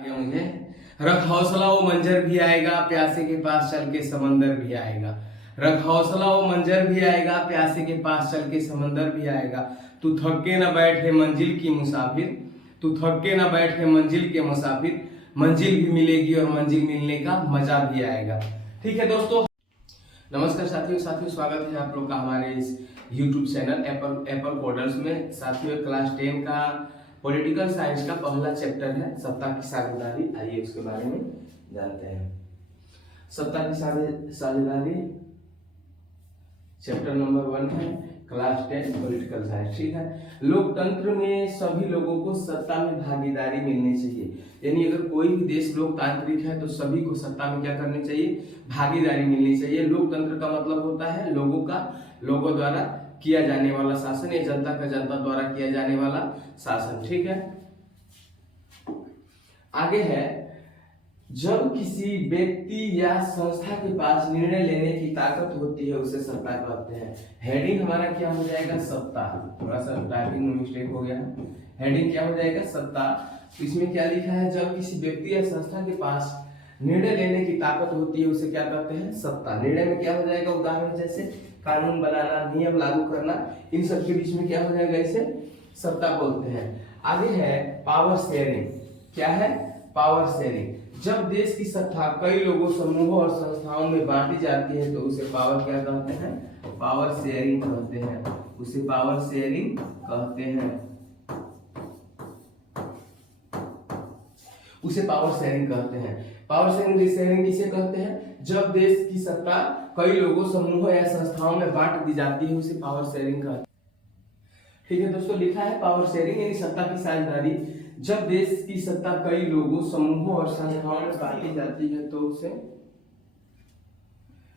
गया मुझे। रख हौसला वो मंजर भी आएगा, प्यासे के पास चल के समंदर भी आएगा। रख हौसला वो मंजर भी आएगा, प्यासे के पास चल के समंदर भी आएगा। तू थक के न बैठे मंजिल की मुसाफिर, तू थक के न बैठे मंजिल के मुसाफिर, मंजिल भी मिलेगी और मंजिल मिलने का मजा भी आएगा। ठीक है दोस्तों, नमस्कार साथियों स्वागत है आप लोग का हमारे इस YouTube चैनल एप्पल कोडर्स में। साथियों, क्लास 10 का पॉलिटिकल साइंस का पहला चैप्टर है सत्ता की साझेदारी। आइए उसके बारे में जानते हैं। सत्ता की साझेदारी चैप्टर नंबर 1 है, क्लास 10 पॉलिटिकल साइंस। ठीक है, लोकतंत्र में सभी लोगों को सत्ता में भागीदारी मिलनी चाहिए। यानी अगर कोई भी देश लोकतांत्रिक है तो सभी को सत्ता में क्या करनी चाहिए, भागीदारी मिलनी चाहिए। लोकतंत्र का मतलब होता है लोगों द्वारा किया जाने वाला शासन, या जनता का जनता द्वारा किया जाने वाला शासन। ठीक है, आगे है, जब किसी व्यक्ति या संस्था के पास निर्णय लेने की ताकत होती है उसे सत्ता कहते हैं। हेडिंग हमारा क्या हो जाएगा, सत्ता। थोड़ा सा टाइपिंग में मिस्टेक हो गया है। हेडिंग क्या हो जाएगा, सत्ता। तो इसमें क्या लिखा है, जब किसी व्यक्ति या संस्था के पास निर्णय लेने की ताकत होती है उसे क्या कहते हैं, सत्ता। निर्णय में क्या हो जाएगा, उदाहरण जैसे कानून बनाना, नियम लागू करना, इन सब के बीच में क्या हो जाएगा, इसे सत्ता बोलते हैं। आगे है पावर शेयरिंग। क्या है, पावर शेयरिंग। जब देश की सत्ता कई लोगों, समूहों और संस्थाओं में बांटी जाती है तो उसे पावर क्या कहते हैं, पावर शेयरिंग कहते हैं। उसे पावर शेयरिंग कहते हैं, उसे पावर शेयरिंग कहते हैं। पावर शेयरिंग किसे कहते हैं, जब देश की सत्ता कई लोगों, समूहों या संस्थाओं में बांट दी जाती है उसे पावर शेयरिंग कहते हैं। ठीक है दोस्तों, लिखा है पावर शेयरिंग यानी सत्ता की साझेदारी। जब देश की सत्ता कई लोगों, समूहों और संस्थाओं में बांटी जाती है तो उसे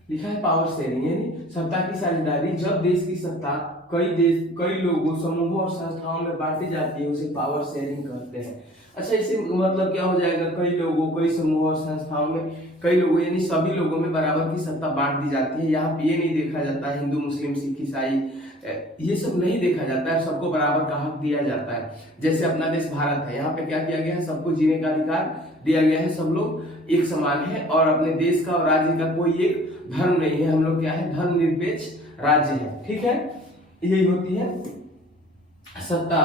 लिखा है पावर शेयरिंग यानी सत्ता की साझेदारी। जब देश की सत्ता कई लोगों, समूहों और संस्थाओं में बांटी जाती है उसे पावर शेयरिंग कहते हैं। अच्छा, इसे मतलब क्या हो जाएगा, कई लोगों, कई समूहों और संस्थाओं में कई लोगों यानी सभी लोगों में बराबर की सत्ता बांट दी जाती है। यहाँ पे ये नहीं देखा जाता है हिंदू, मुस्लिम, सिख, ईसाई, ये सब नहीं देखा जाता है, सबको बराबर का हक दिया जाता है। जैसे अपना देश भारत है, यहाँ पे क्या किया गया है, सबको जीने का अधिकार दिया गया है, सब लोग एक समान है और अपने देश का और राज्य का कोई एक धर्म नहीं है। हम लोग क्या है, धर्मनिरपेक्ष राज्य है। ठीक है, यही होती है सत्ता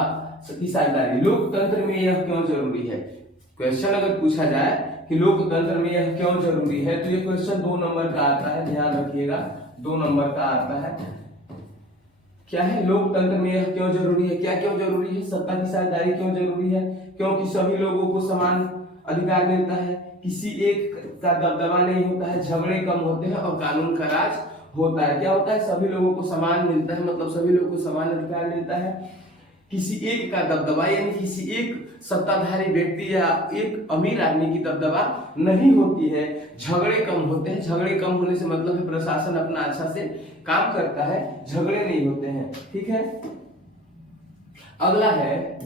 की साझेदारी। लोकतंत्र में यह क्यों जरूरी है, क्वेश्चन अगर पूछा जाए कि लोकतंत्र में यह क्यों जरूरी है तो ये क्वेश्चन 2 नंबर का आता है, ध्यान रखिएगा, 2 नंबर का आता है। क्या है, लोकतंत्र में यह क्यों जरूरी है, क्या क्यों जरूरी है, सत्ता की साझेदारी क्यों जरूरी है, क्योंकि सभी लोगों को समान अधिकार मिलता है, किसी एक का दबदबा नहीं होता है, झगड़े कम होते हैं और कानून का राज होता है। क्या होता है, सभी लोगों को समान मिलता है, मतलब सभी लोगों को समान अधिकार मिलता है, किसी एक का दबदबा यानी किसी एक सत्ताधारी व्यक्ति या एक अमीर आदमी की दबदबा नहीं होती है, झगड़े कम होते हैं। झगड़े कम होने से मतलब है प्रशासन अपना अच्छा से काम करता है, झगड़े नहीं होते हैं। ठीक है, अगला है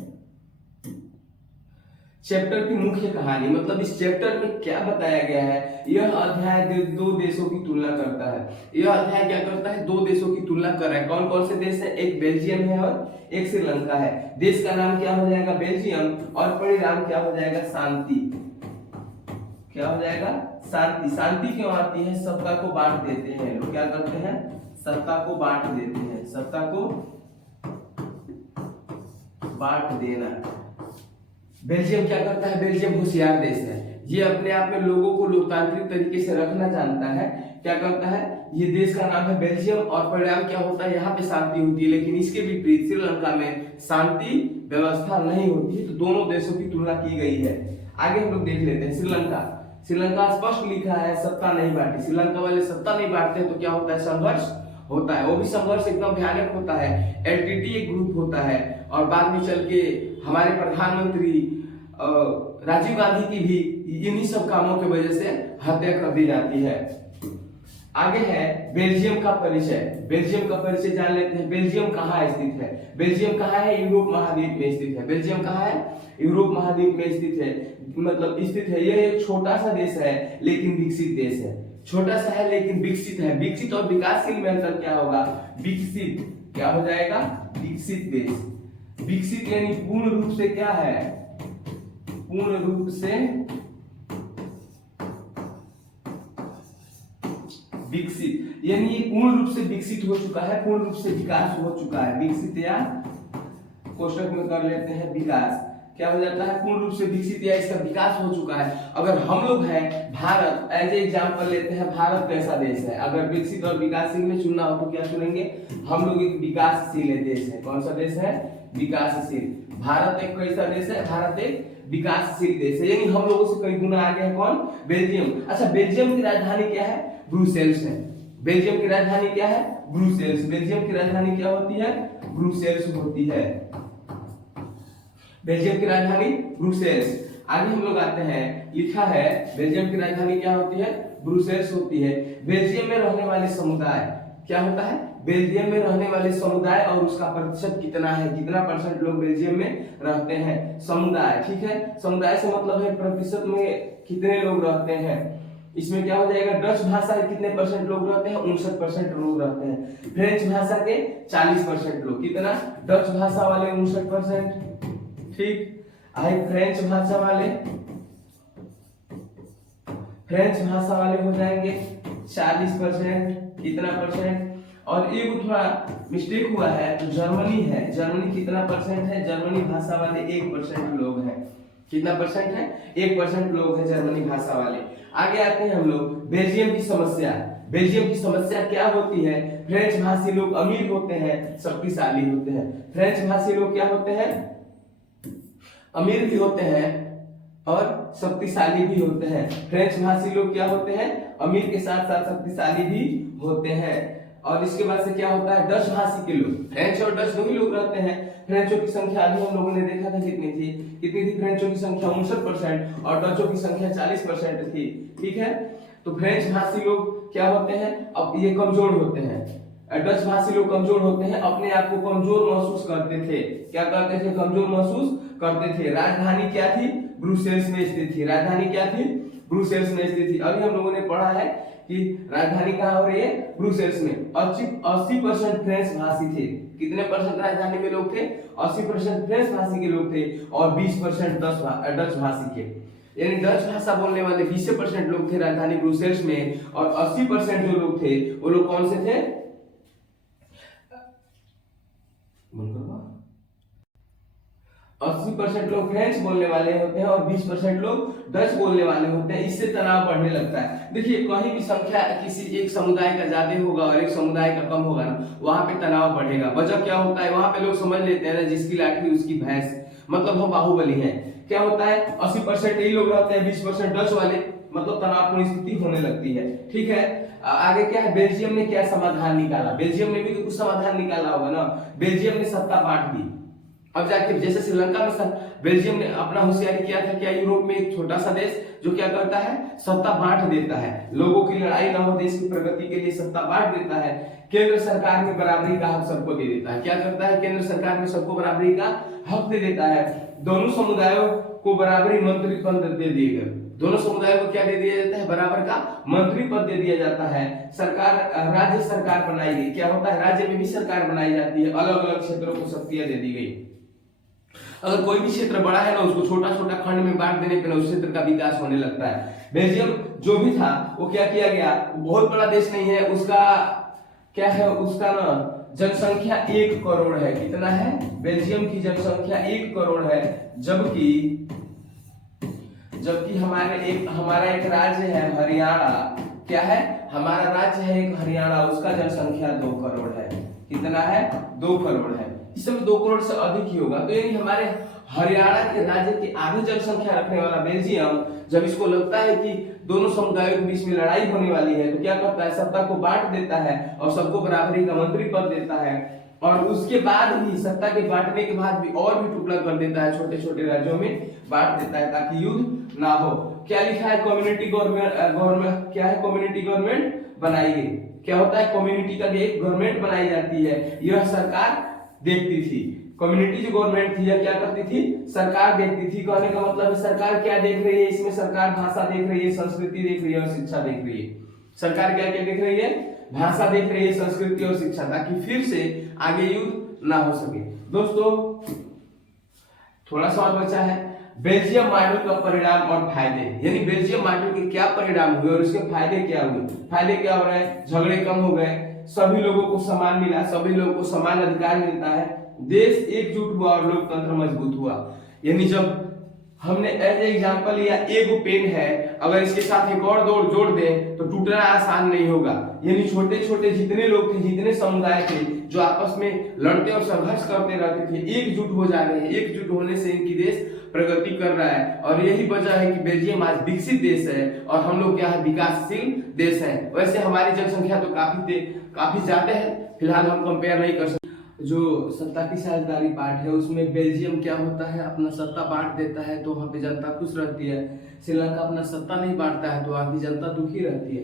चैप्टर की मुख्य कहानी, मतलब इस चैप्टर में क्या बताया गया है। यह अध्याय 2 देशों की तुलना करता है। यह अध्याय क्या करता है, 2 देशों की तुलना कर रहा है। कौन कौन से देश है, एक बेल्जियम है और एक श्रीलंका है। देश का नाम क्या हो जाएगा, बेल्जियम, और परिणाम क्या हो जाएगा, शांति। क्या हो जाएगा, शांति। शांति क्यों आती है, सत्ता को बांट देते हैं लोग, क्या करते हैं, सत्ता को बांट देते हैं, सत्ता को बांट देना। बेल्जियम क्या करता है, बेल्जियम होशियार देश है, ये अपने आप में लोगों को लोकतांत्रिक तरीके से रखना जानता है। क्या करता है, ये देश का नाम है बेल्जियम और परिणाम क्या होता है, यहाँ पे शांति होती है। लेकिन इसके विपरीत श्रीलंका में शांति व्यवस्था नहीं होती है। तो दोनों देशों की तुलना की गई है। आगे हम लोग देख लेते हैं श्रीलंका स्पष्ट लिखा है सत्ता नहीं बांटी। श्रीलंका वाले सत्ता नहीं बांटते तो क्या होता है, संघर्ष होता है, वो भी संघर्ष एकदम भयानक होता है। एलटीटी एक ग्रुप होता है और बाद में चल के हमारे प्रधानमंत्री राजीव गांधी की भी इन्हीं सब कामों की वजह से हत्या कर दी जाती है। आगे है बेल्जियम का परिचय। बेल्जियम का परिचय जान लेते हैं। बेल्जियम कहाँ स्थित है, बेल्जियम कहाँ है, यूरोप महाद्वीप में स्थित है। बेल्जियम कहाँ है, यूरोप महाद्वीप में स्थित है, मतलब स्थित है। यह एक छोटा सा देश है लेकिन विकसित देश है। छोटा सा है लेकिन विकसित है। विकसित और विकासशील में अंतर क्या होगा, विकसित क्या हो जाएगा, विकसित देश। विकसित यानी पूर्ण रूप से क्या है, पूर्ण रूप से विकसित, यानी ये पूर्ण रूप से विकसित हो चुका है, पूर्ण रूप से विकास हो चुका है। विकसित या कोष्टक में कर लेते हैं विकास, क्या हो जाता है, पूर्ण रूप से विकसित या इसका विकास हो चुका है। अगर हम लोग हैं भारत, एज एग्जाम्पल लेते हैं, भारत कैसा देश है, अगर विकसित और विकासशील में चुनना हो तो क्या चुनेंगे, हम लोग एक विकासशील देश है। कौन सा देश है, विकासशील। भारत एक कैसा देश है, भारत एक विकासशील देश है, यानी हम लोगों से कई गुना आगे है कौन, बेल्जियम। अच्छा, बेल्जियम की राजधानी क्या है, ब्रुसेल्स है। बेल्जियम की राजधानी क्या है, ब्रुसेल्स। बेल्जियम की राजधानी क्या होती है, ब्रुसेल्स होती है। बेल्जियम की राजधानी ब्रुसेल्स। आगे हम लोग आते हैं, लिखा है बेल्जियम की राजधानी क्या होती है, ब्रुसेल्स होती है। बेल्जियम में रहने वाले समुदाय क्या होता है, बेल्जियम में रहने वाले समुदाय और उसका प्रतिशत कितना है, कितना परसेंट लोग बेल्जियम में रहते हैं, समुदाय। ठीक है, समुदाय से मतलब है प्रतिशत में कितने लोग रहते हैं। इसमें क्या हो जाएगा, डच भाषा के कितने परसेंट लोग रहते हैं, 59% लोग रहते हैं। फ्रेंच भाषा के 40% लोग, कितना, डच भाषा वाले 59%, ठीक। आई फ्रेंच भाषा वाले, फ्रेंच भाषा वाले हो जाएंगे 40%, कितना परसेंट। और एक थोड़ा मिस्टेक हुआ है, तो जर्मनी है, जर्मनी कितना परसेंट है, जर्मनी भाषा वाले 1% लोग हैं। कितना परसेंट है, 1% लोग हैं जर्मनी भाषा वाले। आगे आते हैं हम लोग, बेल्जियम की समस्या। बेल्जियम की समस्या क्या होती है, फ्रेंच भाषी लोग अमीर होते हैं, शक्तिशाली होते हैं। फ्रेंच भाषी लोग क्या होते हैं, अमीर भी होते हैं और शक्तिशाली भी होते हैं। फ्रेंच भाषी लोग क्या होते हैं, अमीर के साथ साथ शक्तिशाली भी होते हैं। और इसके बाद से क्या होता है, डच भाषी के लोग, फ्रेंच और डच दो ही लोग रहते हैं। फ्रेंचों की संख्या अभी हम लोगों ने देखा था कितनी थी, फ्रेंचों की संख्या 59% और डचों की संख्या 40% थी। ठीक है, तो फ्रेंच भाषी लोग क्या होते हैं, अब ये कमजोर होते हैं। डच भाषी लोग कमजोर होते हैं, अपने आप को कमजोर महसूस करते थे। क्या करते थे, कमजोर महसूस करते थे। राजधानी क्या थी, ब्रुसेल्स में स्थित थी। राजधानी क्या थी, ब्रुसेल्स में स्थित थी। अभी हम लोगों ने पढ़ा है कि राजधानी कहाँ हो रही है, ब्रुसेल्स में। 80% फ्रेंच भाषी थे। कितने परसेंट राजधानी में लोग थे, 80% फ्रेंच भाषी के लोग थे और 20% डच भाषी के, यानी डच भाषा बोलने वाले 20% लोग थे राजधानी ब्रुसेल्स में। और 80% जो लोग थे वो लोग कौन से थे, 80% लोग फ्रेंच बोलने वाले होते हैं और 20% लोग डच बोलने वाले होते हैं। इससे तनाव बढ़ने लगता है। देखिए, कहीं भी संख्या किसी एक समुदाय का ज्यादा होगा और एक समुदाय का कम होगा ना, वहां पे तनाव बढ़ेगा। वजह क्या होता है, वहां पे लोग समझ लेते हैं ना, जिसकी लाठी उसकी भैंस, मतलब हम बाहुबली हैं। क्या होता है, 80% यही लोग रहते हैं, 20% डच वाले, मतलब तनावपूर्ण स्थिति होने लगती है। ठीक है, आगे क्या है, बेल्जियम ने क्या समाधान निकाला, बेल्जियम ने भी तो कुछ समाधान निकाला होगा ना। बेल्जियम ने सत्ता बांट दी। अब जाके जैसे श्रीलंका में बेल्जियम ने अपना होशियारी किया था, क्या यूरोप में एक छोटा सा देश जो क्या करता है, सत्ता बांट देता है, लोगों की लड़ाई ना हो, देश की प्रगति के लिए सत्ता बांट देता है। केंद्र सरकार में बराबरी का हक सबको दे देता है। क्या करता है, केंद्र सरकार में सबको बराबरी का हक दे देता है। दोनों समुदायों को बराबरी मंत्री पद दे दिए गए। दोनों समुदायों को क्या दे दिया जाता है, बराबर का मंत्री पद दे दिया जाता है। सरकार, राज्य सरकार बनाई गई। क्या होता है, राज्य में भी सरकार बनाई जाती है, अलग अलग क्षेत्रों को शक्तियां दे दी गई। अगर कोई भी क्षेत्र बड़ा है ना, उसको छोटा छोटा खंड में बांट देने पर उस क्षेत्र का विकास होने लगता है। बेल्जियम जो भी था वो क्या किया गया, बहुत बड़ा देश नहीं है, उसका क्या है, उसका ना जनसंख्या 1 करोड़ है। कितना है, बेल्जियम की जनसंख्या 1 करोड़ है। जबकि हमारा एक राज्य है हरियाणा, क्या है, हमारा राज्य है एक हरियाणा, उसका जनसंख्या 2 करोड़ है। कितना है, 2 करोड़ है। इस समय 2 करोड़ से अधिक ही होगा। तो यानी हमारे हरियाणा के राज्य की आधी जनसंख्या रखने वाला बेल्जियम, जब इसको लगता है कि दोनों समुदायों के बीच में लड़ाई होने वाली है, तो क्या करता है, सत्ता को बांट देता है और सबको बराबरी का मंत्री पद देता है। और उसके बाद भी, सत्ता के बांटने के बाद भी और भी टुकड़ा कर देता है, छोटे छोटे राज्यों में बांट देता है ताकि युद्ध ना हो। क्या लिखा है, कम्युनिटी गवर्नमेंट, क्या है, कम्युनिटी गवर्नमेंट बनाई गई। क्या होता है, कम्युनिटी का एक गवर्नमेंट बनाई जाती है, यह सरकार देखती थी। कम्युनिटी जो गवर्नमेंट थी, क्या करती थी, सरकार देखती थी। कहने का मतलब है सरकार क्या देख रही है, इसमें सरकार भाषा देख रही है, संस्कृति देख रही है और शिक्षा देख रही है। सरकार क्या क्या देख रही है, भाषा देख रही है, संस्कृति और शिक्षा, ताकि फिर से आगे युद्ध ना हो सके। दोस्तों थोड़ा सा और बचा है, बेल्जियम मॉडल का परिणाम और फायदे, यानी बेल्जियम मॉडल के क्या परिणाम हुए और उसके फायदे क्या हुए। फायदे क्या हो रहे हैं, झगड़े कम हो गए, सभी लोगों को समान मिला, सभी लोगों को समान अधिकार मिलता है, देश एकजुट हुआ और लोकतंत्र मजबूत हुआ। यानी जब हमने एज एग्जांपल लिया, एगो पेन है, अगर इसके साथ एक और दो जोड़ दें तो टूटना आसान नहीं होगा। यानी छोटे छोटे जितने लोग थे, जितने समुदाय थे जो आपस में लड़ते और संघर्ष करते रहते थे, एकजुट हो जा रहे हैं। एकजुट होने से इनकी देश प्रगति कर रहा है और यही वजह है कि बेल्जियम आज विकसित देश है और हम लोग क्या है, विकासशील देश है। वैसे हमारी जनसंख्या तो काफी ज्यादा है, फिलहाल हम कंपेयर नहीं कर सकते। जो सत्ता की साझेदारी पार्ट है उसमें बेल्जियम क्या होता है, अपना सत्ता बांट देता है तो वहां पे जनता खुश रहती है। श्रीलंका अपना सत्ता नहीं बांटता है तो वहां की जनता दुखी रहती है।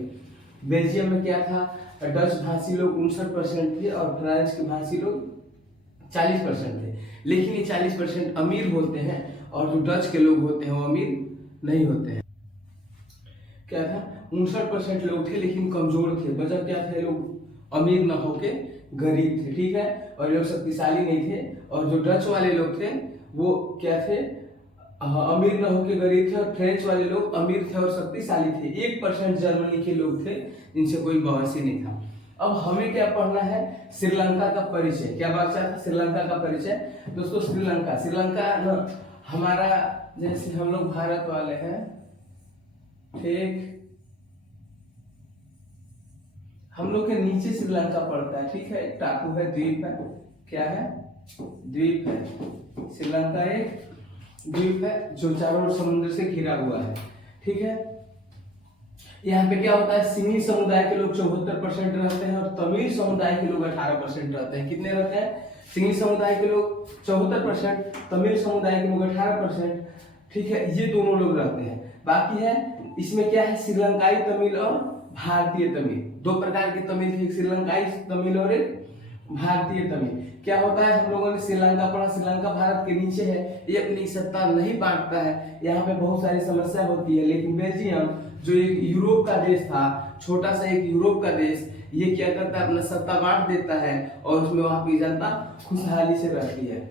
बेल्जियम में क्या था, डच भाषी लोग 59% थे और फ्रांस के भाषी लोग 40% थे। लेकिन ये 40% अमीर होते हैं और जो डच के लोग होते हैं वो अमीर नहीं होते हैं। क्या था, 59% लोग थे लेकिन कमजोर थे। वजह क्या थे, लोग अमीर न होके गरीब थे, ठीक है, और लोग शक्तिशाली नहीं थे। और जो डच वाले लोग थे वो क्या थे, अमीर न होके गरीब थे, और फ्रेंच वाले लोग अमीर थे और शक्तिशाली थे। 1% जर्मनी के लोग थे जिनसे कोई बहस ही नहीं था। अब हमें क्या पढ़ना है, श्रीलंका का परिचय। क्या बचा था, श्रीलंका का परिचय। दोस्तों श्रीलंका न हमारा, जैसे हम लोग भारत वाले हैं, ठीक, हम लोग के नीचे श्रीलंका पड़ता है, ठीक है, एक टापू है, द्वीप है। क्या है, द्वीप है। श्रीलंका एक द्वीप है जो चारों ओर समुद्र से घिरा हुआ है, ठीक है। यहाँ पे क्या होता है, सिंहली समुदाय के लोग 74% रहते हैं और तमिल समुदाय के लोग 18% रहते हैं। कितने रहते हैं, सिंहली समुदाय के लोग 74%, तमिल समुदाय के लोग 18%, ठीक है, ये दोनों लोग रहते हैं। बाकी है इसमें क्या है, श्रीलंकाई तमिल और भारतीय तमिल, दो प्रकार के तमिल थे, श्रीलंकाई तमिल और एक भारतीय तमिल। क्या होता है, हम लोगों ने श्रीलंका पढ़ा, श्रीलंका भारत के नीचे है, ये अपनी सत्ता नहीं बांटता है, यहाँ पे बहुत सारी समस्या होती है। लेकिन बेल्जियम जो एक यूरोप का देश था, छोटा सा एक यूरोप का देश, ये क्या करता है, अपना सत्ता बांट देता है और उसमें वहां की जनता खुशहाली से रहती है।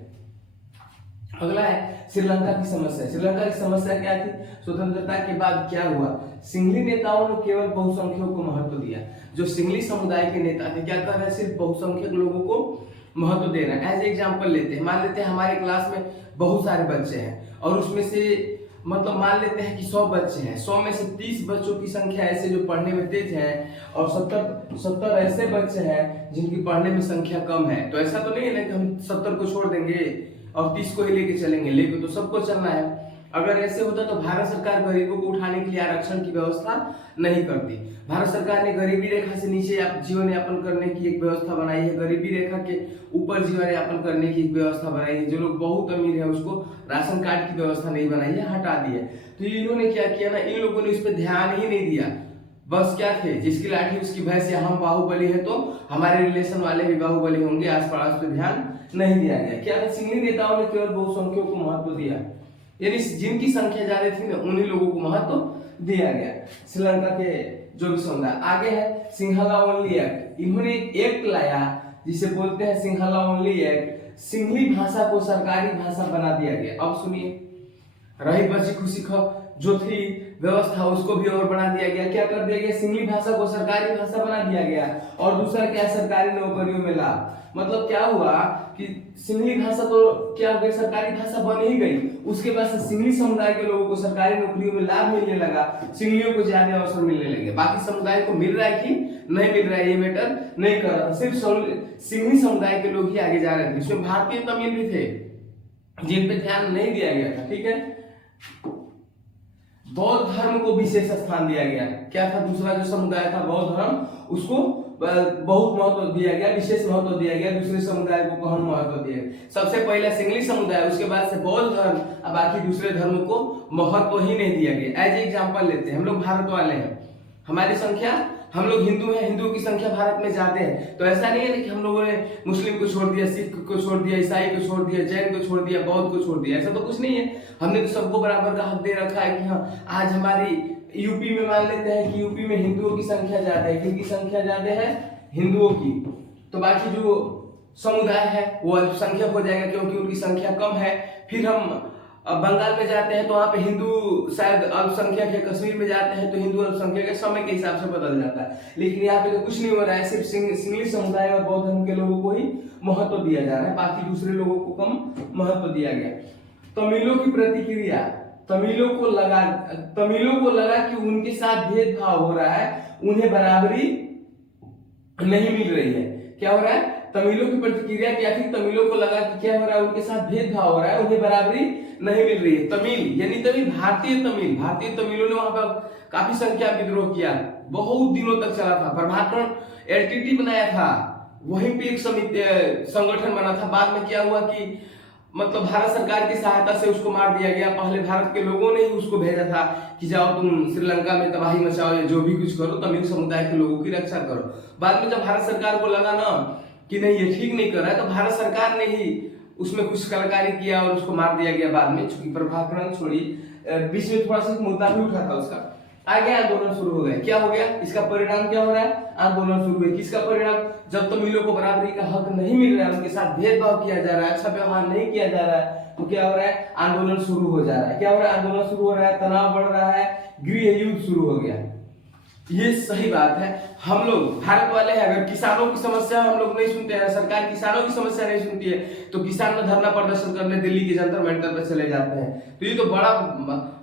अगला है श्रीलंका की समस्या। श्रीलंका की समस्या क्या थी, स्वतंत्रता के बाद क्या हुआ, सिंहली नेताओं ने केवल बहुसंख्यकों को महत्व दिया। जो सिंहली समुदाय के नेता थे क्या कर रहे हैं, सिर्फ बहुसंख्यक लोगों को महत्व दे रहे हैं। एज एग्जाम्पल लेते हैं, मान लेते हैं हमारे क्लास में बहुत सारे बच्चे हैं और उसमें से मतलब मान लेते हैं कि 100 बच्चे हैं, 100 में से 30 बच्चों की संख्या ऐसे जो पढ़ने में तेज हैं और 70 ऐसे बच्चे हैं जिनकी पढ़ने में संख्या कम है। तो ऐसा तो नहीं है ना कि हम 70 को छोड़ देंगे और 30 को ही लेके चलेंगे, लेके तो सबको चलना है। अगर ऐसे होता तो भारत सरकार गरीबों को उठाने के लिए आरक्षण की व्यवस्था नहीं करती। भारत सरकार ने गरीबी रेखा से नीचे जीवन यापन करने की एक व्यवस्था बनाई है, गरीबी रेखा के ऊपर जीवन यापन करने की एक व्यवस्था बनाई है। जो लोग बहुत अमीर है उसको राशन कार्ड की व्यवस्था नहीं बनाई है, हटा दी है। तो इन्होंने क्या किया ना, इन लोगों ने इस पर ध्यान ही नहीं दिया। बस क्या थे, जिसकी लाठी उसकी भैंस, या हम बाहुबली है तो हमारे रिलेशन वाले भी बाहुबली होंगे, आस पास पे ध्यान नहीं दिया गया। क्या सिंहली नेताओं ने केवल बहुसंख्यकों को महत्व दिया, यानी जिनकी संख्या ज्यादा थी ना उन्हीं लोगों को महत्व दिया गया। श्रीलंका के जो भी समुदाय। आगे है सिंहला ओनली एक्ट। इन्होंने एक एक्ट लाया जिसे बोलते हैं सिंहला ओनली एक्ट। सिंहली भाषा को सरकारी भाषा बना दिया गया। अब सुनिए, रही बची खुशी जो थी व्यवस्था उसको भी और बना दिया गया। क्या कर दिया गया, सिंहली भाषा को सरकारी भाषा बना दिया गया। और दूसरा क्या, सरकारी नौकरियों में लाभ। मतलब क्या हुआ कि सिंहली भाषा तो क्या हो गई, सरकारी भाषा बन ही गई। उसके बाद से सिंहली समुदाय के लोगों को सरकारी नौकरियों में लाभ मिलने लगा, सिंहलियों को ज्यादा अवसर मिलने लगे। बाकी समुदाय को मिल रहा है कि नहीं मिल रहा है ये मैटर नहीं कर रहा, सिर्फ सिंहली समुदाय के लोग ही आगे जा रहे थे। इसमें भारतीय तमिल भी थे जिन पे ध्यान नहीं दिया गया था, ठीक है। बौद्ध धर्म को विशेष स्थान दिया गया। क्या था, दूसरा जो समुदाय था बौद्ध धर्म, उसको बहुत महत्व दिया गया, विशेष महत्व दिया गया। दूसरे समुदाय को कौन महत्व दिया गया, सबसे पहले सिंहली समुदाय, उसके बाद से बौद्ध धर्म, अब बाकी दूसरे धर्मों को महत्व ही नहीं दिया गया। एज एग्जाम्पल लेते हैं, हम लोग भारत वाले हैं, हमारी संख्या, हम लोग हिंदू हैं, हिंदुओं की संख्या भारत में ज्यादा है। तो ऐसा नहीं है ना कि हम लोगों ने मुस्लिम को छोड़ दिया, सिख को छोड़ दिया, ईसाई को छोड़ दिया, जैन को छोड़ दिया, बौद्ध को छोड़ दिया, ऐसा तो कुछ नहीं है। हमने तो सबको बराबर का हक दे रखा है कि हाँ, आज हमारी यूपी में मान लेते हैं कि यूपी में हिंदुओं की संख्या ज्यादा है, किनकी संख्या ज्यादा है, हिंदुओं की। तो बाकी जो समुदाय है वो अल्पसंख्यक हो जाएगा क्योंकि उनकी संख्या कम है। फिर हम अब बंगाल में जाते हैं तो वहाँ पे हिंदू शायद अल्पसंख्यक है, कश्मीर में जाते हैं तो हिंदू अल्पसंख्यक है, समय के हिसाब से बदल जाता है। लेकिन यहाँ पे तो कुछ नहीं हो रहा है, सिर्फ सिंगली समुदाय और बौद्ध धर्म के लोगों को ही महत्व दिया जा रहा है, बाकी दूसरे लोगों को कम महत्व दिया गया। तमिलों की प्रतिक्रिया, तमिलों को लगा कि उनके साथ भेदभाव हो रहा है, उन्हें बराबरी नहीं मिल रही है। क्या हो रहा है? तमिलों की प्रतिक्रिया क्या थी? तमिलों को लगा कि क्या हो रहा है, उनके साथ भेदभाव हो रहा है, उन्हें बराबरी नहीं मिल रही है। तमिल यानी तमिल, भारतीय तमिलों ने वहां पर काफी संख्या में विद्रोह किया, बहुत दिनों तक चला था। प्रभाकरण एलटीटी बनाया था, वहीं पे एक समिति संगठन बना था। बाद में क्या हुआ कि मतलब भारत सरकार की सहायता से उसको मार दिया गया। पहले भारत के लोगों ने ही उसको भेजा था कि जाओ तुम श्रीलंका में तबाही मचाओ या जो भी कुछ करो, तमिल समुदाय के लोगों की रक्षा करो। बाद में जब भारत सरकार को लगा ना कि नहीं ये ठीक नहीं कर रहा है, तो भारत सरकार ने ही उसमें कुछ कलाकारी किया और उसको मार दिया गया बाद में। चूंकि प्रभाकरण छोड़ी, बीच में थोड़ा सा मुद्दा भी उठा था उसका, आगे आंदोलन शुरू हो गए। क्या हो गया? इसका परिणाम क्या हो रहा है? आंदोलन शुरू हुए। किसका परिणाम? जब तमिलों को बराबरी का हक नहीं मिल रहा है, उनके साथ भेदभाव किया जा रहा है, अच्छा व्यवहार नहीं किया जा रहा है, तो क्या हो रहा है? आंदोलन शुरू हो जा रहा है। क्या हो रहा है? आंदोलन शुरू हो रहा है, तनाव बढ़ रहा है, गृह युद्ध शुरू हो गया। ये सही बात है। हम लोग भारत वाले हैं, अगर किसानों की समस्या हम लोग नहीं सुनते हैं, सरकार किसानों की समस्या नहीं सुनती है, तो किसान में धरना प्रदर्शन करने दिल्ली के जंतर मंतर पर चले जाते हैं। तो ये तो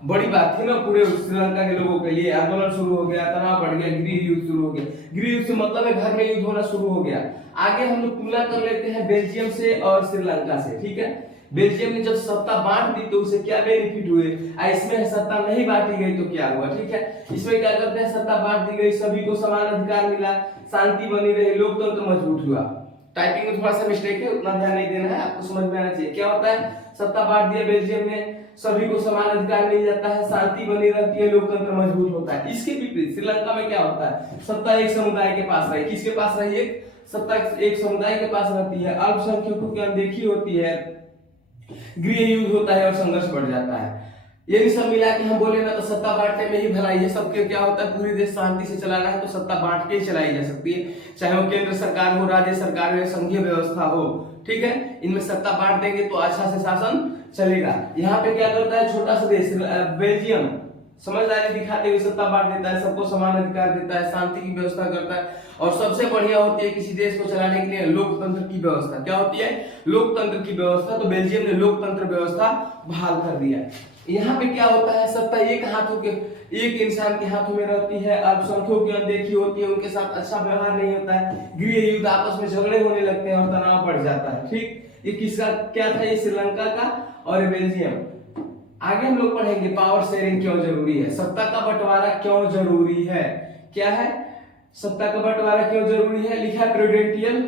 बड़ी बात थी ना पूरे श्रीलंका के लोगों के लिए। आंदोलन शुरू हो गया, तनाव बढ़ गया, गृह युद्ध शुरू हो गया। गृह युद्ध से मतलब है घर में युद्ध होना शुरू हो गया। आगे हम लोग तुलना कर लेते हैं बेल्जियम से और श्रीलंका से। ठीक है, बेल्जियम ने जब सत्ता बांट दी तो उसे क्या बेनिफिट हुए, इसमें सत्ता नहीं बांटी गई तो क्या हुआ? ठीक है, इसमें क्या करते हैं, सत्ता बांट दी गई, सभी को समान अधिकार मिला, शांति बनी रही, लोकतंत्र मजबूत हुआ। टाइपिंग में थोड़ा सा मिस्टेक है, उतना ध्यान नहीं देना है, आपको समझ में आना चाहिए। क्या होता है? सत्ता बांट दिया बेल्जियम ने, सभी को समान अधिकार मिल जाता है, शांति बनी रहती है, लोकतंत्र मजबूत होता है। इसके विपरीत श्रीलंका में क्या होता है? सत्ता एक समुदाय के पास रही। किसके पास रही? एक सत्ता एक समुदाय के पास रहती है, अल्पसंख्यकों की अनदेखी होती है, गृह युद्ध होता है और संघर्ष बढ़ जाता है। ये सब मिला के हम बोले ना तो सत्ता बांटने में ही भलाई है। सबके क्या होता है, पूरी देश शांति से चलाना है तो सत्ता बांट के ही चलाई जा सकती है, चाहे वो केंद्र सरकार हो, राज्य सरकार हो, संघीय व्यवस्था हो। ठीक है, इनमें सत्ता बांट देंगे तो अच्छा से शासन चलेगा। यहाँ पे क्या करता है छोटा सा देश बेल्जियम, समझदारी दिखाते हुए सत्ता बांट देता है, सबको समान अधिकार देता है, शांति की व्यवस्था करता है, और सबसे बढ़िया होती है किसी देश को चलाने के लिए लोकतंत्र की व्यवस्था। क्या होती है? लोकतंत्र की व्यवस्था। तो बेल्जियम ने लोकतंत्र व्यवस्था बहाल कर दिया। यहाँ पे क्या होता है, सत्ता एक इंसान के हाथों में रहती है, अल्पसंख्यकों की अनदेखी होती है, उनके साथ अच्छा व्यवहार नहीं होता है, गृह युद्ध, आपस में झगड़े होने लगते हैं और तनाव बढ़ जाता है। ठीक, ये किसका क्या था? ये श्रीलंका का और बेल्जियम। आगे हम लोग पढ़ेंगे पावर शेयरिंग क्यों जरूरी है, सत्ता का बंटवारा क्यों जरूरी है। क्या है? सत्ता का बंटवारा क्यों जरूरी है? लिखा प्रूडेंटियल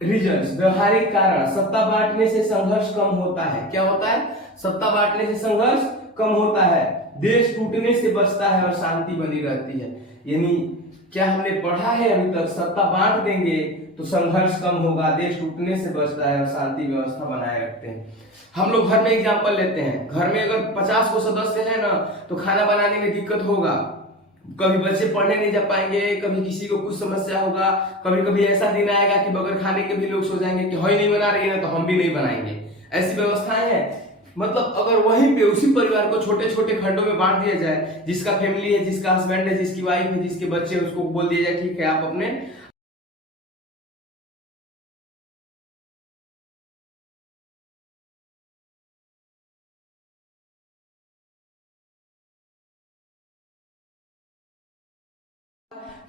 रीजंस, व्यवहारिक कारण। सत्ता बांटने से संघर्ष कम होता है। क्या होता है? सत्ता बांटने से संघर्ष कम होता है, देश टूटने से बचता है और शांति बनी रहती है। यानी क्या हमने पढ़ा है अभी तक? सत्ता बांट देंगे तो संघर्ष कम होगा, देश टूटने से बचता है और शांति व्यवस्था बनाए रखते हैं। हम लोग घर में एग्जांपल लेते हैं, घर में अगर 50 को सदस्य है ना तो खाना बनाने में दिक्कत होगा, कभी बच्चे पढ़ने नहीं जा पाएंगे, कभी किसी को कुछ समस्या होगा, कभी कभी ऐसा दिन आएगा कि बगैर खाने के भी लोग सो जाएंगे कि हई नहीं बना रही है ना तो हम भी नहीं बनाएंगे। ऐसी व्यवस्थाएं हैं। मतलब अगर वहीं पे उसी परिवार को छोटे छोटे खंडों में बांट दिया जाए, जिसका फैमिली है, जिसका हस्बैंड है, जिसकी वाइफ है, जिसके बच्चे हैं, उसको बोल दिया जाए ठीक है आप अपने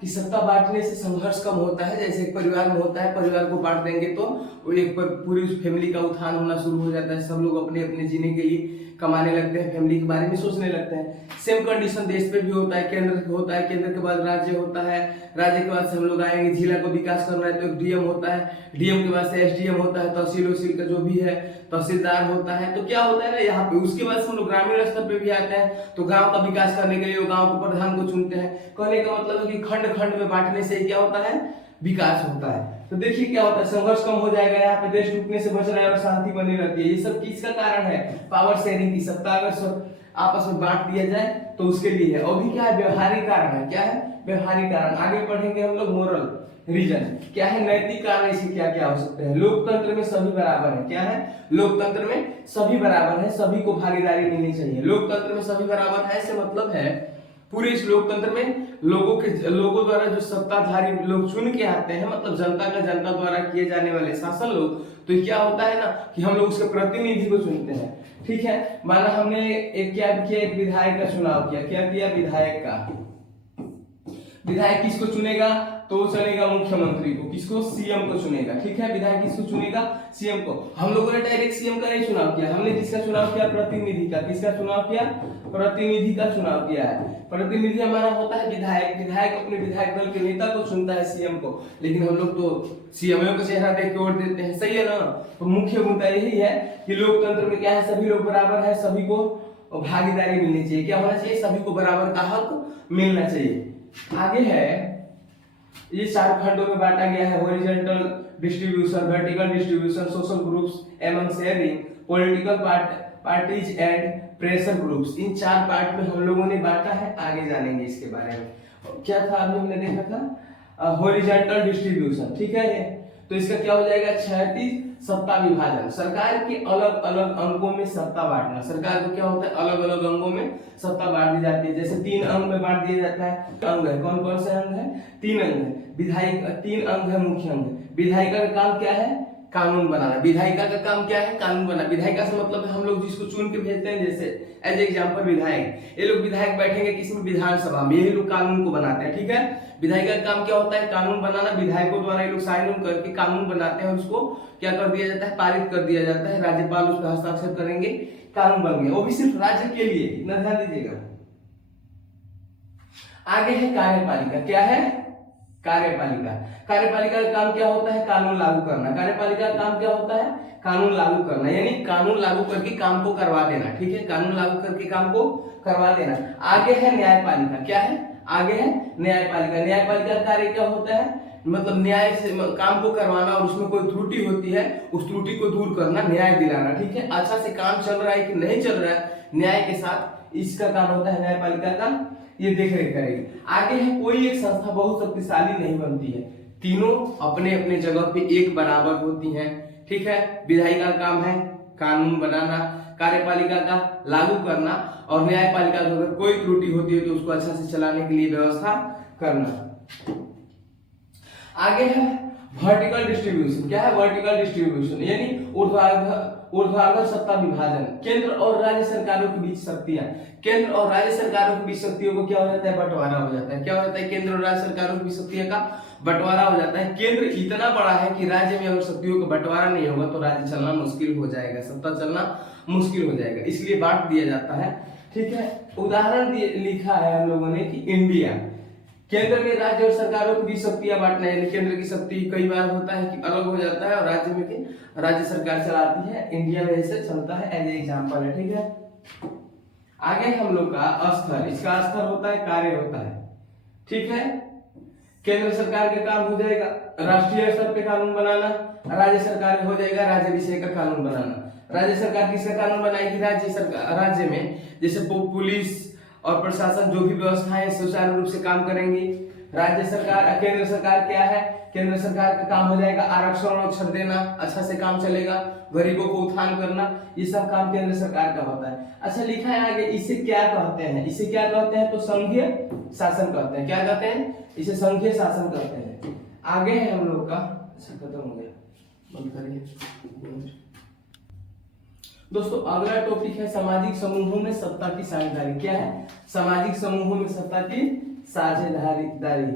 कि सत्ता बांटने से संघर्ष कम होता है। जैसे एक परिवार में होता है, परिवार को बांट देंगे तो वो एक पूरी फैमिली का उत्थान होना शुरू हो जाता है, सब लोग अपने अपने जीने के लिए कमाने लगते हैं, फैमिली के बारे में सोचने लगते हैं। सेम कंडीशन देश पे भी होता है, केंद्र होता है, केंद्र के बाद राज्य होता है, राज्य के बाद से हम लोग आएंगे, जिला को विकास करना है तो एक डीएम होता है, डीएम के बाद से एसडीएम होता है, तहसील वसील का जो भी है तहसीलदार होता है। तो क्या होता है ना यहाँ पे, उसके बाद से हम लोग ग्रामीण स्तर पे भी आते हैं, तो गांव का विकास करने के लिए वो गांव के प्रधान को चुनते हैं। कहने का मतलब है कि खंड खंड में बांटने से क्या होता है, विकास होता है। तो देखिए क्या होता है, संघर्ष कम हो जाएगा, यहाँ पे देश टूटने से बच रहा है और शांति बनी रहती है। ये सब किसका कारण है? पावर शेयरिंग की। सत्ता अगर आपस में बांट दिया जाए तो उसके लिए है। और भी क्या है, व्यवहारिक कारण है। क्या है, व्यवहारिक कारण। आगे पढ़ेंगे हम लोग मोरल रीजन, क्या है, नैतिक कारण इसके क्या क्या हो सकते हैं। लोकतंत्र में सभी बराबर है। क्या है, लोकतंत्र में सभी बराबर है, सभी को भागीदारी मिलनी चाहिए। लोकतंत्र में सभी बराबर है से मतलब है पूरे इस लोकतंत्र में लोगों द्वारा जो सत्ताधारी लोग चुन के आते हैं, मतलब जनता द्वारा किए जाने वाले शासन लोग, तो क्या होता है ना कि हम लोग उसके प्रतिनिधि को चुनते हैं। ठीक है, माना हमने एक क्या किया, एक विधायक का चुनाव किया। क्या किया, विधायक का। विधायक किसको चुनेगा, तो चुनेगा मुख्यमंत्री को। किसको, सीएम को चुनेगा। ठीक है, विधायक किसको चुनेगा, सीएम को। हम लोगों ने डायरेक्ट सीएम का नहीं चुनाव किया, हमने किसका चुनाव किया, प्रतिनिधि का। किसका चुनाव किया, प्रतिनिधि का चुनाव किया है। प्रतिनिधि हमारा होता है विधायक। विधायक अपने विधायक दल के नेता को चुनता है, सीएम को। लेकिन हम लोग तो सीएम का चेहरा देख के वोट देते हैं, सही है ना। तो मुख्य मुद्दा यही है कि लोकतंत्र में क्या है, सभी लोग बराबर है, सभी को भागीदारी मिलनी चाहिए। क्या होना चाहिए, सभी को बराबर का हक मिलना चाहिए। आगे है, ये 4 खंडों में बांटा गया है। Horizontal distribution, vertical distribution, social groups among sharing, political parties and pressure groups. In 4 part में हम लोगों ने बांटा है। आगे जानेंगे इसके बारे में। क्या था अभी हमने देखा था, हॉरिजॉन्टल डिस्ट्रीब्यूशन। ठीक है, तो इसका क्या हो जाएगा, क्षैतिज सत्ता विभाजन। सरकार के अलग अलग अंगों में सत्ता बांटना। सरकार को क्या होता है, अलग अलग अंगों में सत्ता बांट दी जाती है। जैसे 3 अंग में बांट दिया जाता है। अंग है, कौन कौन से अंग है, 3 अंग है। विधायिका 3 अंग है, मुख्य अंग। विधायिका का काम क्या है, कानून बनाना। विधायिका का काम क्या है, कानून बनाना। विधायिका से मतलब हम लोग जिसको चुन के भेजते हैं, जैसे एज एग्जांपल विधायक, ये लोग विधायक बैठेंगे किसी में, विधानसभा में, ये लोग कानून को बनाते हैं। ठीक है, विधायिका का काम क्या होता है, कानून बनाना। विधायकों द्वारा ये लोग साइन ऑन करके कानून बनाते हैं और उसको क्या कर दिया जाता है, पारित कर दिया जाता है। राज्यपाल उस पर हस्ताक्षर करेंगे, कानून बन गया। वो भी सिर्फ राज्य के लिए, इतना ध्यान दीजिएगा। आगे है कार्यपालिका। क्या है, कार्यपालिका। कार्यपालिका का काम क्या होता है, कानून लागू करना। कार्यपालिका का काम क्या होता है, कानून लागू करना, यानी कानून लागू करके काम को करवा देना। ठीक है, कानून लागू करके काम को करवा देना। आगे है न्यायपालिका। क्या है, आगे है न्यायपालिका। न्यायपालिका का कार्य क्या होता है, मतलब न्याय से काम को करवाना, और उसमें कोई त्रुटि होती है उस त्रुटि को दूर करना, न्याय दिलाना। ठीक है, अच्छा से काम चल रहा है कि नहीं चल रहा है न्याय के साथ, इसका काम होता है न्यायपालिका का, ये देख रेख करेगी। आगे है, कोई एक संस्था बहुत शक्तिशाली नहीं बनती है, तीनों अपने अपने जगह पे एक बराबर होती हैं। ठीक है, विधायिका का काम है कानून बनाना, कार्यपालिका का लागू करना, और न्यायपालिका का अगर कोई त्रुटि होती है तो उसको अच्छा से चलाने के लिए व्यवस्था करना। आगे है वर्टिकल डिस्ट्रीब्यूशन। क्या है, वर्टिकल डिस्ट्रीब्यूशन, यानी ऊर्ध्वाधर सत्ता विभाजन। केंद्र और राज्य सरकारों के बीच शक्तियां, केंद्र और राज्य सरकारों के बीच शक्तियों को क्या हो जाता है, बंटवारा हो जाता है। क्या हो जाता है, केंद्र और राज्य सरकारों के बीच शक्तियों का बंटवारा हो जाता है। केंद्र इतना बड़ा है कि राज्य में अगर शक्तियों का बंटवारा नहीं होगा तो राज्य चलना मुश्किल हो जाएगा, सत्ता चलना मुश्किल हो जाएगा, इसलिए बांट दिया जाता है। ठीक है, उदाहरण लिखा है हम लोगों ने कि इंडिया, केंद्र में राज्य और सरकारों के बीच शक्तियां बांटना, यानी केंद्र की शक्ति कई बार होता है कि अलग हो जाता है और राज्य में की राज्य सरकार चलाती है। इंडिया में ऐसे चलता है, एज एग्जांपल है। ठीक है, आगे हम लोग का स्तर, इसका स्तर होता है, कार्य होता है। ठीक है, केंद्र सरकार का काम हो जाएगा राष्ट्रीय स्तर पे कानून बनाना, राज्य सरकार हो जाएगा राज्य विषय का कानून बनाना। राज्य सरकार किसका कानून बनाएगी, राज्य सरकार, राज्य में जैसे पुलिस और प्रशासन जो भी व्यवस्थाएं सुचारू रूप से काम करेंगी। राज्य सरकार, केंद्र सरकार क्या है, केंद्र सरकार का काम हो जाएगा आरक्षण और अवसर देना, अच्छा से काम चलेगा, गरीबों को उत्थान करना, ये सब काम केंद्र सरकार का होता है। अच्छा लिखा है आगे, इसे क्या कहते हैं, इसे क्या कहते हैं, तो संघीय शासन कहते हैं। क्या कहते हैं, इसे संघीय शासन कहते हैं। आगे है हम लोग का, अच्छा खत्म हो गया, बंद करिए दोस्तों। अगला टॉपिक है सामाजिक समूहों में सत्ता की साझेदारी। क्या है, सामाजिक समूहों में सत्ता की साझेदारी।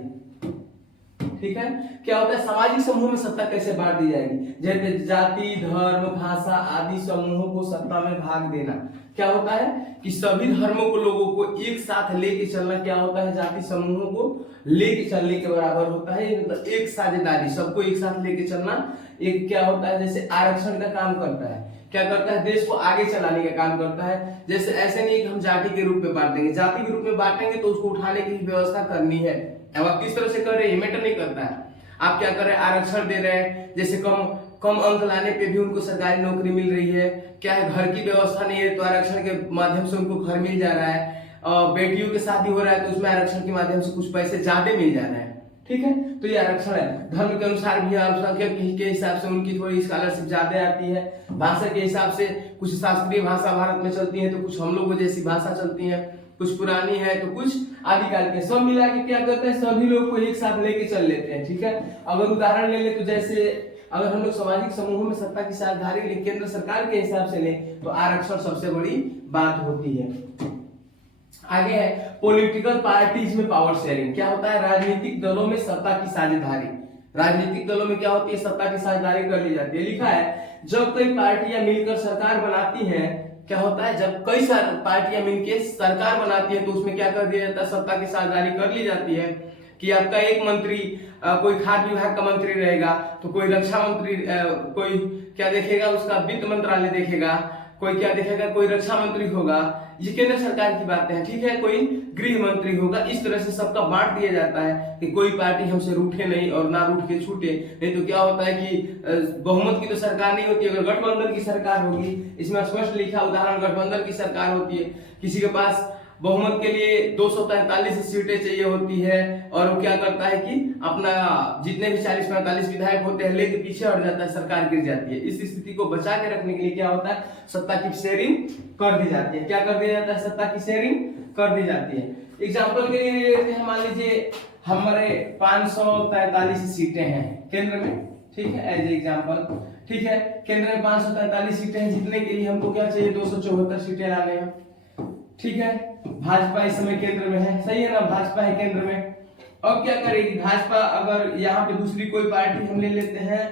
ठीक है, क्या होता है, सामाजिक समूह में सत्ता कैसे बांट दी जाएगी, जैसे जाति, धर्म, भाषा आदि समूहों को सत्ता में भाग देना। क्या होता है कि सभी धर्मों को लोगों को एक साथ लेके चलना, क्या होता है, जाति समूहों को लेके चलने के बराबर होता है। मतलब एक साझेदारी, सबको एक साथ लेके चलना। एक क्या होता है, जैसे आरक्षण का काम करता है, क्या करता है, देश को आगे चलाने का काम करता है। जैसे ऐसे नहीं कि हम जाति के रूप में बांट देंगे, जाति के रूप में बांटेंगे तो उसको उठाने की व्यवस्था करनी है। अब आप किस तरह से कर रहे हैं मैटर नहीं करता है, आप क्या कर रहे हैं, आरक्षण दे रहे हैं, जैसे कम अंक लाने पे भी उनको सरकारी नौकरी मिल रही है। क्या है, घर की व्यवस्था नहीं है तो आरक्षण के माध्यम से उनको घर मिल जा रहा है। बेटियों के शादी हो रहा है तो उसमें आरक्षण के माध्यम से कुछ पैसे ज्यादा मिल जा रहे हैं, ठीक है, तो ये आरक्षण है। धर्म के अनुसार भी अल्पसंख्यक के हिसाब से उनकी थोड़ी स्कॉलरशिप ज्यादा आती है। भाषा के हिसाब से कुछ शास्त्रीय भाषा भारत में चलती है तो कुछ हम लोगों जैसी भाषा चलती है, कुछ पुरानी है तो कुछ आदिकाल के, सब मिला के क्या करते हैं, सभी लोग को एक साथ लेके चल लेते हैं, ठीक है। अगर उदाहरण ले ले तो जैसे अगर हम लोग सामाजिक समूहों में सत्ता की साझेदारी केंद्र सरकार के हिसाब से ले तो आरक्षण सबसे बड़ी बात होती है। आगे है पॉलिटिकल पार्टीज में पावर शेयरिंग। क्या होता है, राजनीतिक दलों में सत्ता की साझेदारी। राजनीतिक दलों में क्या होती है, सत्ता की साझेदारी कर ली जाती है। लिखा है जब कई पार्टियां मिलकर सरकार बनाती हैं, क्या होता है, जब कई पार्टियां मिलकर सरकार बनाती है तो उसमें क्या कर दिया जाता है, सत्ता की साझेदारी कर ली जाती है कि आपका एक मंत्री कोई खाद्य विभाग का मंत्री रहेगा तो कोई रक्षा मंत्री, कोई क्या देखेगा, उसका वित्त मंत्रालय देखेगा, कोई क्या देखेगा, कोई रक्षा मंत्री होगा, ये केंद्र सरकार की बातें हैं, ठीक है, कोई गृह मंत्री होगा। इस तरह से सबका बांट दिया जाता है कि कोई पार्टी हमसे रूठे नहीं और ना रूठ के छूटे। नहीं तो क्या होता है कि बहुमत की तो सरकार नहीं होती, अगर गठबंधन की सरकार होगी, इसमें स्पष्ट लिखा उदाहरण गठबंधन की सरकार होती है, किसी के पास बहुमत के लिए 243 सीटें चाहिए होती है और वो क्या करता है कि अपना जितने भी 40-45 विधायक होते हैं लेके पीछे हट जाता है, सरकार गिर जाती है। इस स्थिति को बचा के रखने के लिए क्या होता है, सत्ता की शेयरिंग कर दी जाती है। क्या कर दिया जाता है, सत्ता की शेयरिंग कर दी जाती है। एग्जाम्पल के लिए लेते हैं, मान लीजिए हमारे 543 सीटें हैं केंद्र में, ठीक है, एज एग्जाम्पल, ठीक है, केंद्र में 543 सीटें हैं, जीतने के लिए हमको क्या चाहिए, 274 सीटें लाने हैं, ठीक है। भाजपा इस समय केंद्र में है, सही है ना, भाजपा है केंद्र में। अब क्या करेगी भाजपा, अगर यहाँ पे दूसरी कोई पार्टी हम ले लेते हैं,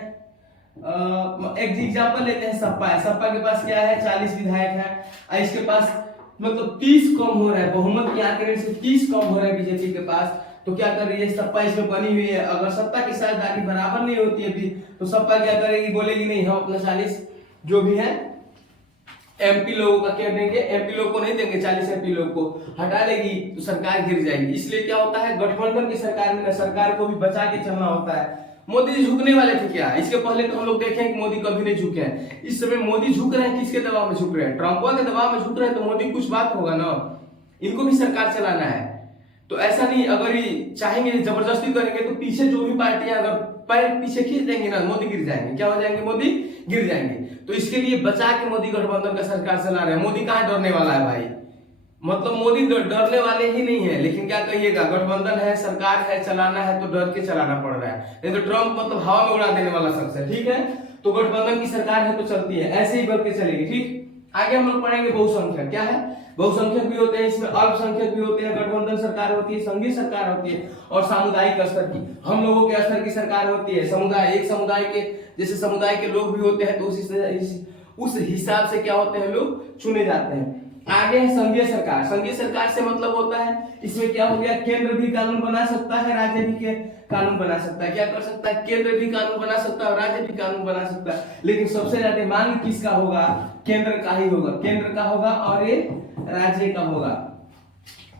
एक एग्जांपल लेते हैं, सपा है, सपा के पास क्या है, 40 विधायक है, इसके पास मतलब 30 कम हो रहा है, बहुमत के आंकड़े से 30 कम हो रहा है बीजेपी के पास, तो क्या कर रही है सपा, इसमें बनी हुई है। अगर सत्ता की साझेदारी बराबर नहीं होती है अभी, तो सपा क्या करेगी, बोलेगी नहीं हम अपना 40 जो भी है एमपी लोगों का क्या देंगे, एमपी लोग को नहीं देंगे, 40 एमपी लोग को हटा लेगी तो सरकार गिर जाएगी। इसलिए क्या होता है, गठबंधन की सरकार में सरकार को भी बचा के चलना होता है। मोदी जी झुकने वाले थे क्या, इसके पहले तो हम लोग देखें कि मोदी कभी नहीं झुके हैं। इस समय मोदी झुक रहे हैं, किसके दबाव में झुक रहे हैं, ट्रंप के दबाव में झुक रहे हैं, तो मोदी कुछ बात होगा ना, इनको भी सरकार चलाना है। तो ऐसा नहीं, अगर ये चाहेंगे जबरदस्ती करेंगे तो पीछे जो भी पार्टियां अगर पैर पीछे खींच देंगे ना, मोदी गिर जाएंगे। क्या हो जाएंगे, मोदी गिर जाएंगे। तो इसके लिए बचा के मोदी गठबंधन का सरकार चला रहे हैं। मोदी कहाँ डरने वाला है भाई, मतलब मोदी डरने वाले ही नहीं है, लेकिन क्या कहिएगा, गठबंधन है, सरकार है, चलाना है तो डर के चलाना पड़ रहा है। नहीं तो ट्रंप मतलब हवा में उड़ा देने वाला शख्स है, ठीक है। तो गठबंधन की सरकार है तो चलती है, ऐसे ही बढ़ के चलेगी, ठीक। आगे हम लोग पढ़ेंगे बहुसंख्यक। क्या है, बहुसंख्यक भी होते हैं, इसमें अल्पसंख्यक भी होते हैं, गठबंधन सरकार होती है, संघीय सरकार होती है, और सामुदायिक स्तर की, हम लोगों के स्तर की सरकार होती है। समुदाय, एक समुदाय के जैसे समुदाय के लोग भी होते हैं तो उस हिसाब से क्या होते हैं, लोग चुने जाते हैं। आगे है संघीय सरकार। संघीय सरकार से मतलब होता है, इसमें क्या हो गया, केंद्र भी कानून बना सकता है, राज्य भी के कानून बना सकता है। क्या कर सकता है, केंद्र भी कानून बना सकता है, राज्य भी कानून बना सकता है। लेकिन सबसे ज्यादा मांग किसका होगा, केंद्र का ही होगा, केंद्र का होगा और ये राज्य का होगा।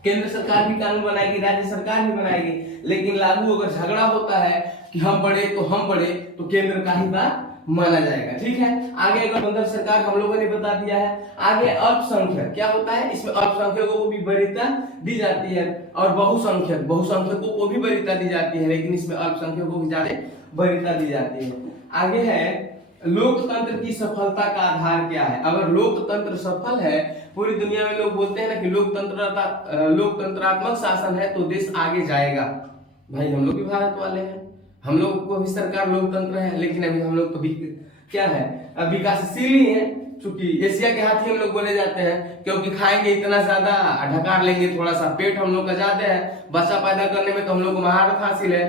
केंद्र सरकार भी कानून बनाएगी, राज्य सरकार भी बनाएगी, लेकिन लागू अगर झगड़ा होता है कि हम बढ़े तो हम बढ़े, तो केंद्र का ही बात माना जाएगा, ठीक है। आगे गठबंधन सरकार हम लोगों ने बता दिया है। आगे अल्पसंख्यक क्या होता है, इसमें अल्पसंख्यकों को भी वरीयता दी जाती है, और बहुसंख्यकों को भी वरीयता दी जाती है, लेकिन इसमें अल्पसंख्यकों को भी ज्यादा वरीयता दी जाती है। आगे है लोकतंत्र की सफलता का आधार क्या है। अगर लोकतंत्र सफल है, पूरी दुनिया में लोग बोलते हैं ना कि लोकतंत्रात्मक शासन है तो देश आगे जाएगा। भाई हम लोग भी भारत वाले हैं, हम लोग को भी सरकार लोकतंत्र है, लेकिन अभी हम लोग तो भी क्या है, विकासशील ही है। चूंकि एशिया के हाथी हम लोग बोले जाते हैं, क्योंकि खाएंगे इतना ज्यादा, ढकार लेंगे थोड़ा सा, पेट हम लोग का ज्यादा है, बच्चा पैदा करने में तो हम लोग को महारत हासिल है।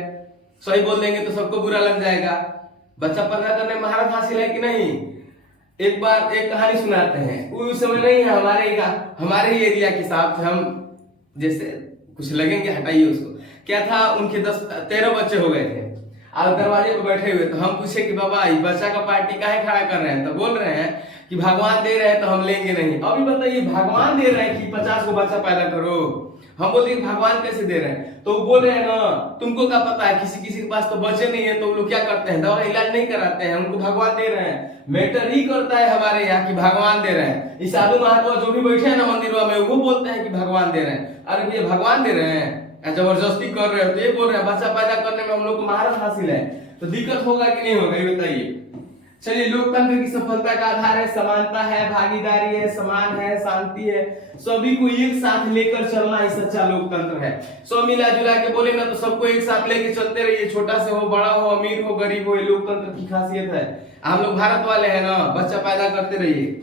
सही बोल देंगे तो सबको बुरा लग जाएगा। बच्चा पैदा करने में महारत हासिल है कि नहीं। एक बार एक कहानी सुनाते हैं, उस समय नहीं है, हमारे ही एरिया के साथ हम जैसे कुछ लगेंगे, हटाइए उसको। क्या था, उनके 13 बच्चे हो गए थे और दरवाजे पर बैठे हुए, तो हम पूछे कि बाबा ये बच्चा का पार्टी काहे खड़ा कर रहे हैं, तो बोल रहे हैं कि भगवान दे रहे हैं तो हम लेंगे नहीं। अभी बताइए, भगवान दे रहे हैं कि 50 को बच्चा पैदा करो, हम बोलते हैं भगवान कैसे दे रहे हैं, तो वो बोल रहे हैं ना तुमको क्या पता है, किसी किसी के पास तो बचे नहीं है, तो वो लोग क्या करते हैं, दवा इलाज नहीं कराते हैं, उनको भगवान दे रहे हैं। मैटर ही करता है हमारे यहाँ की भगवान दे रहे हैं। इस साधु महात्मा जो भी बैठे हैं ना मंदिरों में, वो बोलते हैं कि भगवान दे रहे हैं। अरे भैया भगवान दे रहे हैं, जबरदस्ती कर रहे हो, तो ये बोल रहे हैं बच्चा पैदा करने में हम लोग को महारत हासिल है, तो दिक्कत होगा कि नहीं होगा ये बताइए। चलिए, लोकतंत्र की सफलता का आधार है समानता है, भागीदारी है, समान है, शांति है, सभी को एक साथ लेकर चलना ही सच्चा लोकतंत्र है। सब मिला जुला के बोले ना तो सबको एक साथ लेके चलते रहिए, छोटा से हो बड़ा हो अमीर हो गरीब हो, ये लोकतंत्र की खासियत है। हम लोग भारत वाले हैं ना, बच्चा पैदा करते रहिए।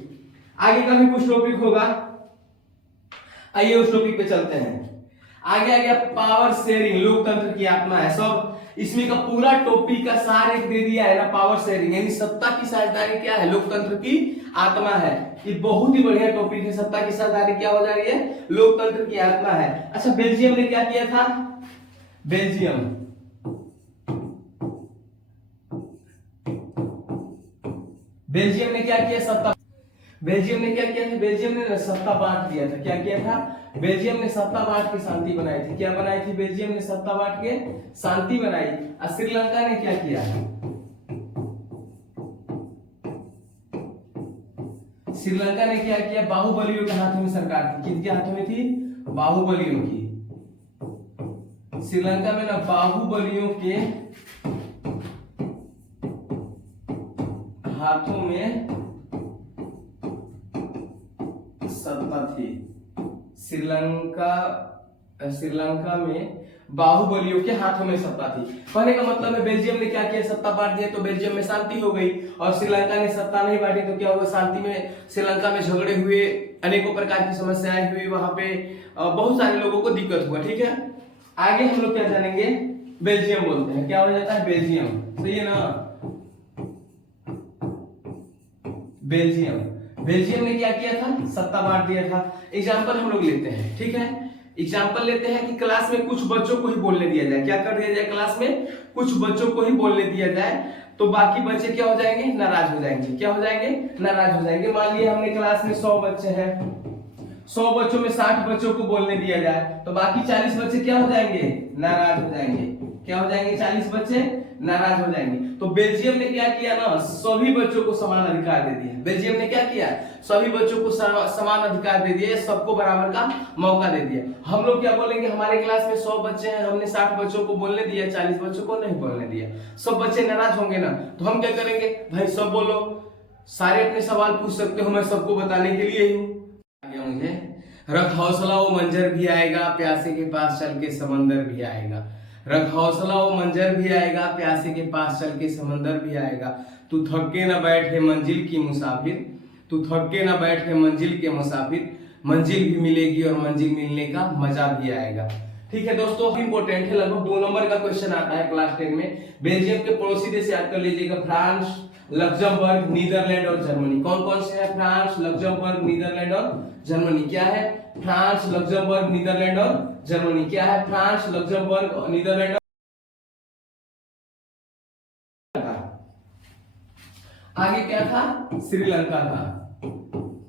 आगे का भी कुछ टॉपिक होगा, आइए उस टॉपिक पे चलते हैं। आगे आ गया पावर शेयरिंग, लोकतंत्र की आत्मा है। सब इसमें का पूरा टॉपिक का सार एक दे दिया है ना, पावर शेयरिंग यानी सत्ता की साझेदारी क्या है, लोकतंत्र की आत्मा है। ये बहुत ही बढ़िया टॉपिक है। सत्ता की साझेदारी क्या हो जा रही है, लोकतंत्र की आत्मा है। अच्छा, बेल्जियम ने क्या किया था, बेल्जियम ने क्या किया, सत्ता, बेल्जियम ने क्या किया था, बेल्जियम ने सत्ता बांट दिया था। क्या किया था, बेल्जियम ने सत्ता बांट के शांति बनाई थी। क्या बनाई थी, बेल्जियम ने सत्ता बांट के शांति बनाई। और श्रीलंका ने क्या किया, श्रीलंका ने क्या किया, बाहुबलियों के हाथों में सरकार थी। किनके हाथों में थी, बाहुबलियों की। श्रीलंका में ना बाहुबलियों के हाथों में सत्ता थी। श्रीलंका में बाहुबलियों के हाथों में सत्ता थी। कहने का मतलब है बेल्जियम ने क्या किया, सत्ता बांट दिया तो बेल्जियम में शांति हो गई, और श्रीलंका ने सत्ता नहीं बांटी तो क्या हुआ, शांति में श्रीलंका में झगड़े हुए, अनेकों प्रकार की समस्याएं हुई, वहां पे बहुत सारे लोगों को दिक्कत हुआ। ठीक है, आगे हम लोग क्या जानेंगे, बेल्जियम बोलते हैं, क्या हो जाता है, बेल्जियम, सही है ना, बेल्जियम ने क्या किया था, सत्ता बांट दिया था। एग्जाम्पल हम लोग लेते हैं, ठीक है, एग्जाम्पल लेते हैं कि क्लास में कुछ बच्चों को ही बोलने दिया जाए। क्या कर दिया जाए, क्लास में कुछ बच्चों को ही बोलने दिया जाए, तो बाकी बच्चे क्या हो जाएंगे, नाराज हो जाएंगे। क्या हो जाएंगे, नाराज हो जाएंगे। मान लिया हमने क्लास में 100 बच्चे हैं, 100 बच्चों में 60 बच्चों को बोलने दिया जाए, तो बाकी 40 बच्चे क्या हो जाएंगे, नाराज हो जाएंगे। क्या हो जाएंगे, 40 बच्चे नाराज हो जाएंगे। तो बेल्जियम ने क्या किया ना, सभी बच्चों को समान अधिकार दे दिया। बेल्जियम ने क्या किया, सभी बच्चों को समान अधिकार दे दिया, सबको बराबर का मौका दे दिया। हम लोग क्या बोलेंगे, हमारे क्लास में 100 बच्चे हैं, हमने 60 बच्चों को बोलने दिया, 40 बच्चों को नहीं बोलने दिया, सब बच्चे नाराज होंगे ना, तो हम क्या करेंगे, भाई सब बोलो, सारे अपने सवाल पूछ सकते हो, मैं सबको बताने के लिए ही हूँ। मुझे रख हौसला वो मंजर भी आएगा, प्यासे के पास चल के समंदर भी आएगा। रख हौसला वो मंजर भी आएगा, प्यासे के पास चल के समंदर भी आएगा। तू थक के न बैठे मंजिल की मुसाफिर, तू थक के न बैठे मंजिल के मुसाफिर, मंजिल भी मिलेगी और मंजिल मिलने का मजा भी आएगा। ठीक है दोस्तों, इंपोर्टेंट है, लगभग 2 नंबर का क्वेश्चन आता है क्लास 10 में। बेल्जियम के पड़ोसी देश याद कर लीजिएगा, फ्रांस, लग्जमबर्ग, नीदरलैंड और जर्मनी। कौन कौन से है, फ्रांस, लग्जमबर्ग, नीदरलैंड और जर्मनी। क्या है, फ्रांस, लग्जमबर्ग, नीदरलैंड और जर्मनी। क्या है, फ्रांस, लग्जमबर्ग, नीदरलैंड। आगे क्या था, श्रीलंका था।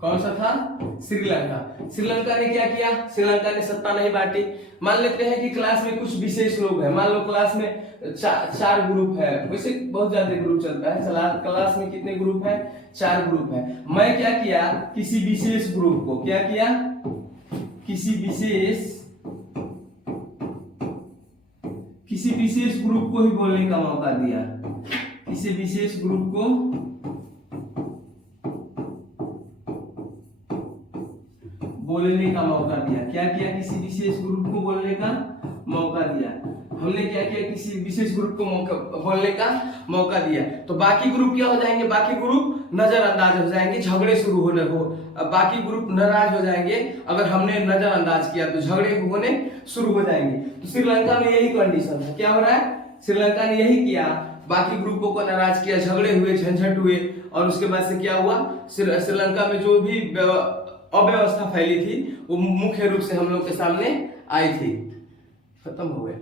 कौन सा था, श्रीलंका। श्रीलंका ने क्या किया, श्रीलंका ने सत्ता नहीं बांटी। मान लेते हैं कि क्लास में कुछ विशेष लोग हैं, मान लो क्लास में 4 ग्रुप है, वैसे बहुत ज्यादा ग्रुप चलता है, क्लास में कितने ग्रुप है, 4 ग्रुप है। मैं क्या किया, किसी विशेष ग्रुप को क्या किया, किसी विशेष ग्रुप को ही बोलने का मौका दिया, किसी विशेष ग्रुप को बोलने का मौका दिया। क्या किया, किसी विशेष ग्रुप को बोलने का मौका दिया। हमने क्या किया, किसी विशेष ग्रुप को बोलने का मौका दिया, तो बाकी ग्रुप क्या हो जाएंगे, बाकी ग्रुप नजरअंदाज हो जाएंगे, झगड़े शुरू होने को, बाकी ग्रुप नाराज हो जाएंगे। अगर हमने नजरअंदाज किया तो झगड़े होने शुरू हो जाएंगे। तो श्रीलंका में यही कंडीशन है, क्या हो रहा है, श्रीलंका ने यही किया, बाकी ग्रुपों को नाराज किया, झगड़े हुए, झंझट हुए, और उसके बाद से क्या हुआ, श्रीलंका में जो भी अव्यवस्था फैली थी वो मुख्य रूप से हम लोग के सामने आई थी। खत्म हो गए।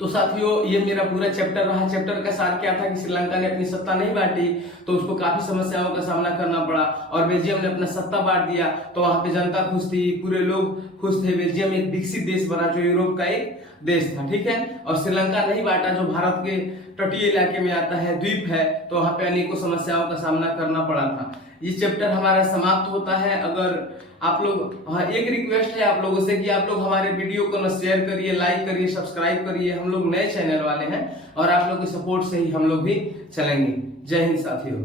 तो साथियों ये मेरा पूरा चैप्टर रहा। चैप्टर का सार क्या था कि श्रीलंका ने अपनी सत्ता नहीं बांटी तो उसको काफी समस्याओं का सामना करना पड़ा, और बेल्जियम ने अपना सत्ता बांट दिया तो वहां पे जनता खुश थी, पूरे लोग खुश थे। बेल्जियम एक विकसित देश बना जो यूरोप का एक देश था, ठीक है। और श्रीलंका नहीं बांटा जो भारत के तटीय इलाके में आता है, द्वीप है, तो वहां पे अनेकों समस्याओं का सामना करना पड़ा था। ये चैप्टर हमारा समाप्त होता है। अगर आप लोग, हाँ एक रिक्वेस्ट है आप लोगों से कि आप लोग हमारे वीडियो को न शेयर करिए, लाइक करिए, सब्सक्राइब करिए। हम लोग नए चैनल वाले हैं और आप लोग के सपोर्ट से ही हम लोग भी चलेंगे। जय हिंद साथियों।